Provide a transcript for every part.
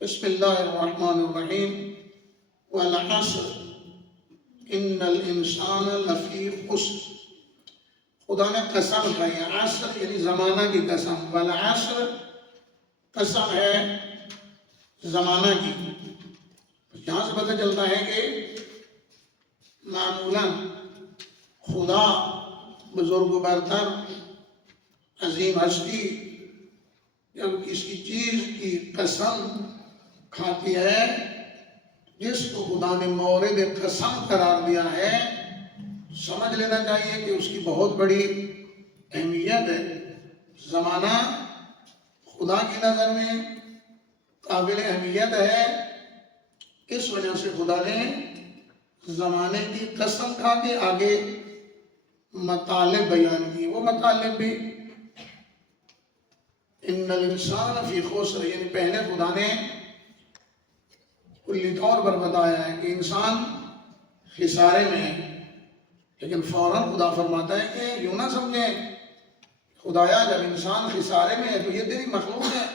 بسم اللہ الرحمن الرحیم والعصر ان الانسان لفی خسر۔ خدا نے قسم کھائی، عصر یعنی زمانہ کی قسم، والعصر قسم ہے زمانہ کی۔ یہاں سے پتہ چلتا ہے کہ معمولاً خدا بزرگ و برتر عظیم ہستی جب کسی چیز کی قسم کھاتی ہے جس کو خدا نے مورد قسم قرار دیا ہے، سمجھ لینا چاہیے کہ اس کی بہت بڑی اہمیت ہے۔ زمانہ خدا کی نظر میں قابل اہمیت ہے، اس وجہ سے خدا نے زمانے کی قسم کھا کے آگے مطالب بیان کی۔ وہ مطالب بھی ان الانسان فی خسر، یعنی پہلے خدا نے کلی طور پر بتایا ہے کہ انسان خسارے میں ہے، لیکن فوراً خدا فرماتا ہے کہ یوں نہ سمجھیں خدایا جب انسان خسارے میں ہے تو یہ تیری مخلوق ہے،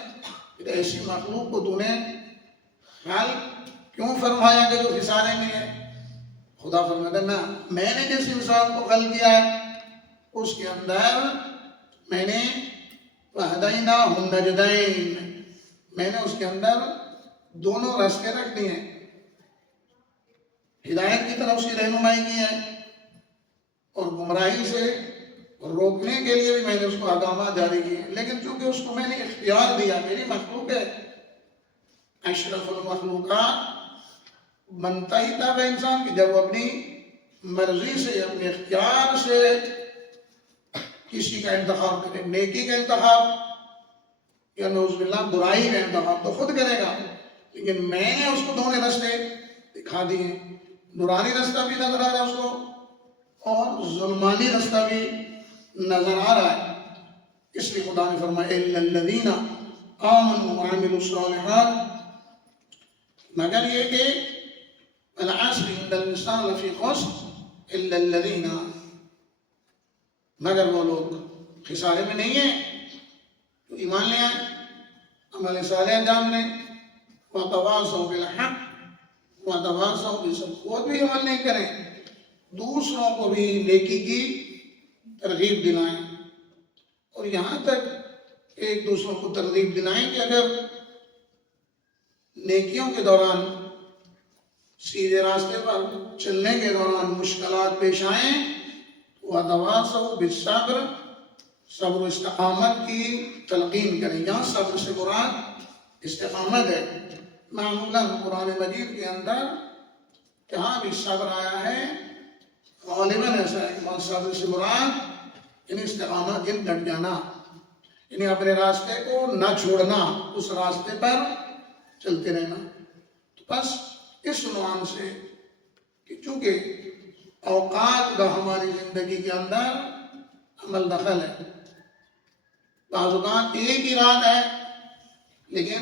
پھر ایسی مخلوق کو تو نے خلق کیوں فرمایا کہ جو خسارے میں ہے؟ خدا فرماتا ہے نا، میں نے جس انسان کو خلق کیا ہے اس کے اندر میں نے وَهَدَيْنَاهُ النَّجْدَيْنِ، میں نے اس کے اندر دونوں راستے رکھ دیے ہیں، ہدایت کی طرف اس کی رہنمائی کی ہے اور گمراہی سے روکنے کے لیے بھی میں نے اس کو احکامات جاری کیے ہیں۔ لیکن چونکہ اس کو میں نے اختیار دیا، میری مخلوق ہے، اشرف المخلوقات، بنتا ہی تھا وہ انسان کہ جب وہ اپنی مرضی سے اپنے اختیار سے کسی کا انتخاب کرے، نیکی کا انتخاب یا نعوذ باللہ برائی کا انتخاب تو خود کرے گا، لیکن میں نے اس کو دونوں راستے دکھا دیے، نورانی رستہ بھی نظر آ رہا ہے اس کو اور ظلمانی رستہ بھی نظر آ رہا ہے۔ اس لیے خدا نے فرمایا اِلَّا الَّذِينَ آمَنُوا وَعَمِلُوا الصَّالِحَاتِ، مگر یہ کہ العصر ان الانسان لفی خسر الا الذین، مگر وہ لوگ خسارے میں نہیں ہیں تو ایمان لے آئیں، عمل صالح انجام دیں، وَتَوَاصَوْا بِالْحَقِّ وَتَوَاصَوْا بِالصَّبْرِ، خود بھی عمل نہیں کریں، دوسروں کو بھی نیکی کی ترغیب دلائیں، اور یہاں تک ایک دوسروں کو ترغیب دلائیں کہ اگر نیکیوں کے دوران سیدھے راستے پر چلنے کے دوران مشکلات پیش آئیں، وَتَوَاصَوْا بِالصَّبْرِ، صبر و استقامت کی تلقین کریں۔ یہاں صبر سے مراد استقامت ہے۔ معمولاً قرآن مجید کے اندر جہاں بھی صبر آیا ہے غالباً ایسا ہے کہ صبر سے مراد یعنی استقامت، یعنی ڈٹ جانا، یعنی اپنے راستے کو نہ چھوڑنا، اس راستے پر چلتے رہنا۔ تو بس اس عنوان سے کہ چونکہ اوقات کا ہماری زندگی کے اندر عمل دخل ہے، بعض اوقات ایک ہی رات ہے لیکن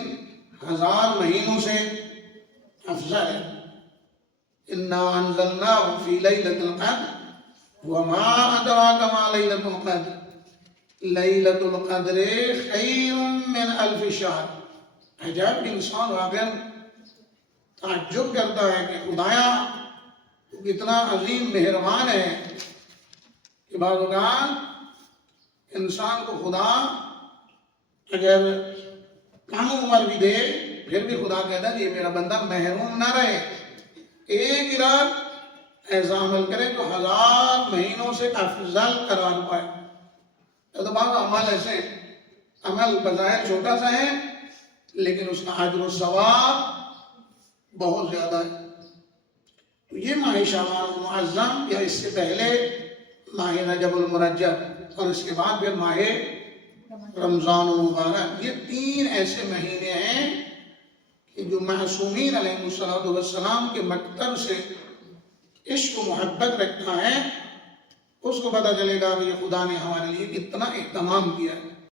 1000 مہینوں سے افضل ہے۔ اِنَّا أَنزَلْنَاهُ فِي لَيْلَةِ الْقَدْرِ وَمَا أَدْرَاكَ مَا لَيْلَةُ الْقَدْرِ لَيْلَةُ الْقَدْرِ خَيْرٌ مِّنْ أَلْفِ شَهْرٍ۔ عجب، انسان واقعاً تعجب کرتا ہے کہ خدایا تو کتنا عظیم مہربان ہے کہ بعض اوقات انسان کو خدا اگر کم عمر بھی دے پھر بھی خدا کہتا ہے کہ یہ میرا بندہ محروم نہ رہے، ایک رات ایسا عمل کرے جو 1000 مہینوں سے افضل قرار پائے۔ تو بعض عمل ایسے عمل بظاہر چھوٹا سا ہے لیکن اس کا اجر و ثواب بہت زیادہ ہے۔ تو یہ ماہ شعبان المعظم یا اس سے پہلے ماہ رجب المرجب اور اس کے بعد پھر ماہ رمضان المبارک، یہ 3 ایسے مہینے ہیں کہ جو معصومین علیہ السلام کے مکتب سے عشق و محبت رکھتا ہے، اس کو پتہ چلے گا کہ یہ خدا نے ہمارے لیے کتنا اہتمام کیا ہے۔